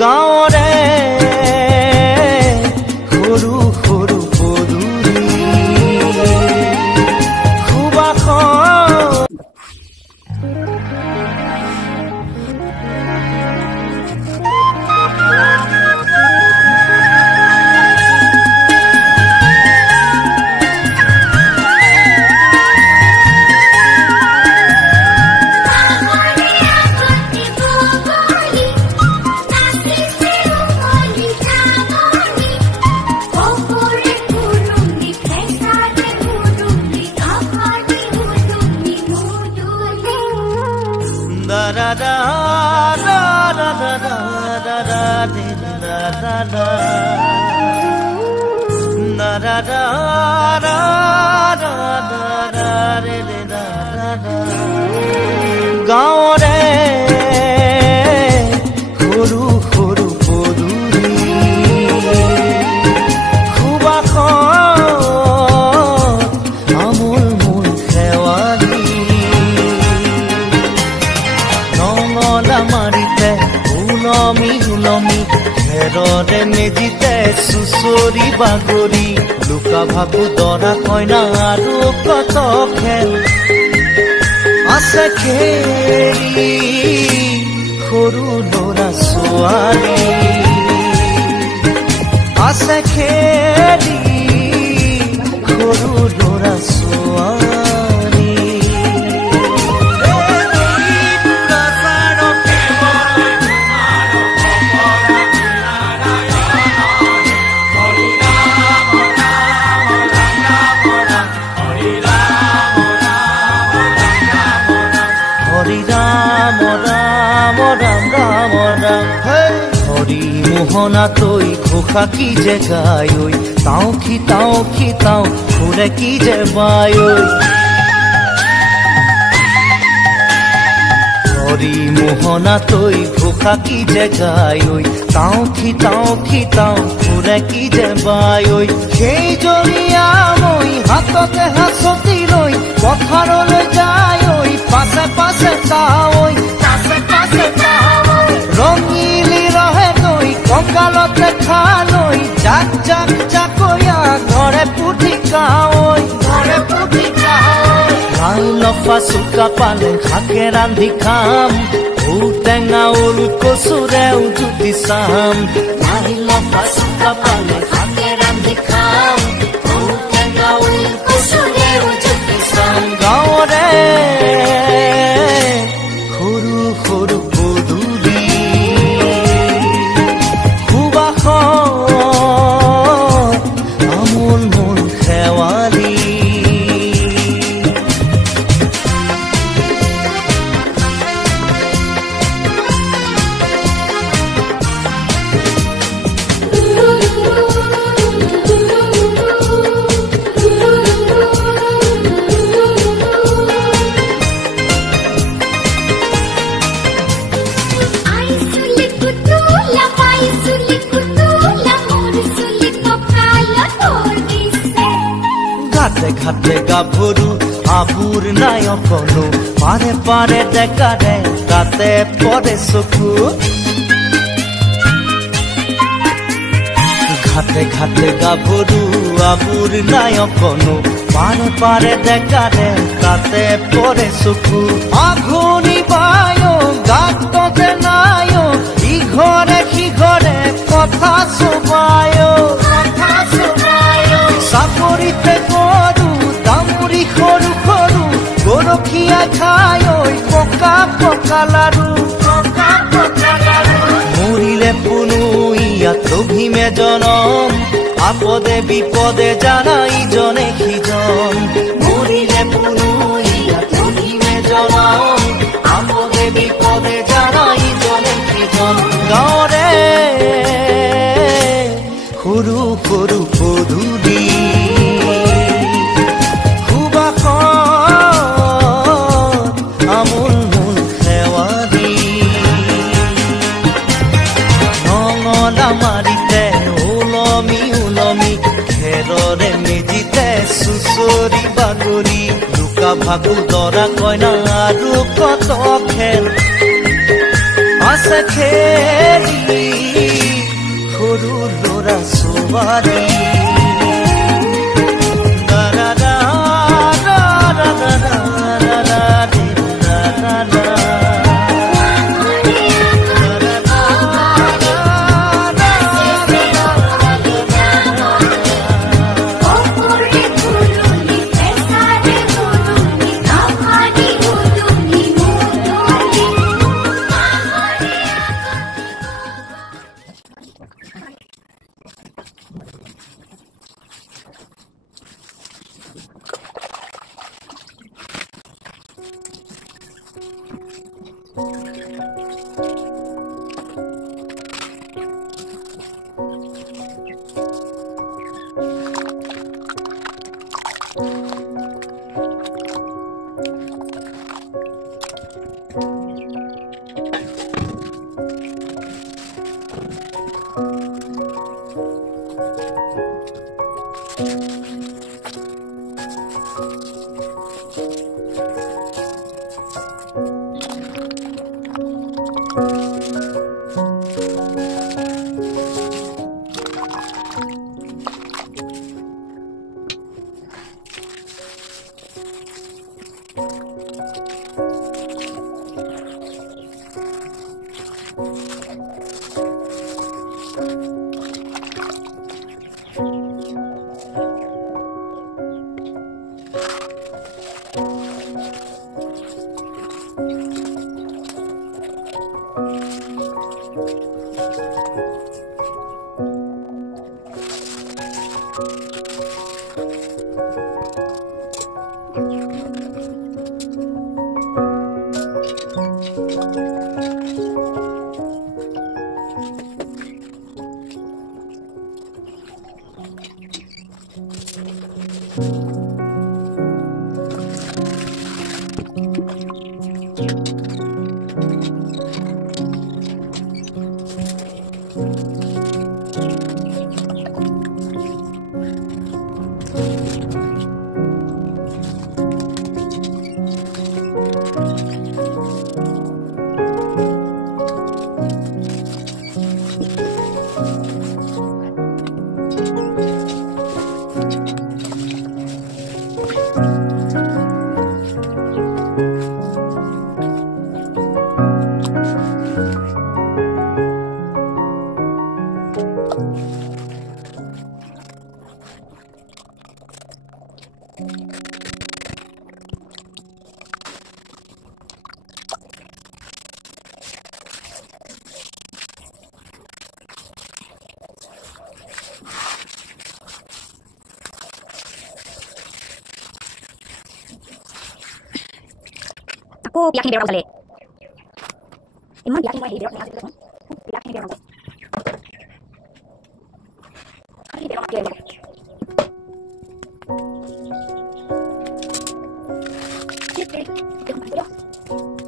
গাঁৱৰে সৰু সৰু পদূলি সুবাসৰ গাঁৱৰে সৰু সৰু পদূলি সুবাসৰ আমোল মোল শেৱালি নঙলা মাৰিতে উলমি উলমি খেৰৰে মেজিতে চুচৰি বাগৰি লুকা ভাকু দৰা কইনা আৰু কত খেল আছে খেলি সৰু ল'ৰা ছোৱালী আছে খেলি সৰু ল'ৰা ছোৱালী হৰি মোহনা তৈ ঘোষা কি যে গায় তাও কি তাও ফুৰে কি যে বায় হৰি মোহনা তৈ ঘোষা কি যে গায় তাও কি তাও ফুৰে কি যে বায় সেই জৰিয়া মই হাততে হাঁচতি লৈ পথাৰলৈ যায় পাছে পাছে তাৱৈ ৰঙিলি ৰহে তৈ কঁকালতে খালৈ জাক জাক জাকৈয়া ঘৰে পুঠি কাৱৈ লাই লফা চুকা পালে শাকে ৰান্ধি খাম ঔটেঙা ওল কচুৰেও জুতি চাম লাই লফা চুকা পালে শাকে ৰান্ধি খাম ঔটেঙা ওল কচুৰেও জুতি চাম গাঁৱৰে সৰু সৰু পদূলি সুবাসৰ আমোল মোল শেৱালি ঘাটে গাভৰু আবুৰ নাই অকনো পাৰে পাৰে ডেকাৰে তাতে পৰে চকু ঘাটে ঘাটে গাভৰু আবুৰ নাই অকনো পাৰে পাৰে ডেকাৰে তাতে পৰে চকু আঘোনি বায় গাততে নাই ইঘৰে সিঘৰে কথা চবায় চাপৰিতে গৰু তামুৰি সৰু সৰু গৰখীয়া খায় পকা পকা লাৰু মৰিলে পুনু ইয়াত অভিমে জনম আপদে বিপদে জানা ইজনে সিজন মৰিলে পুনু ইয়াত অভিমে জনম আপদে বিপদে জানা ইজনে সিজন গাঁৱৰে সৰু সৰু পদূলি আমোল মোল শেৱালি নঙলা ফাকু দৰা কইনা আৰু কত খেল আছে খেলি সৰু ল'ৰা ছোৱালী Aku yakin dia orang Saleh. Iman yakin dia orang Saleh. Yakin dia orang Saleh. Yakin dia orang Saleh. Yakin dia orang Saleh.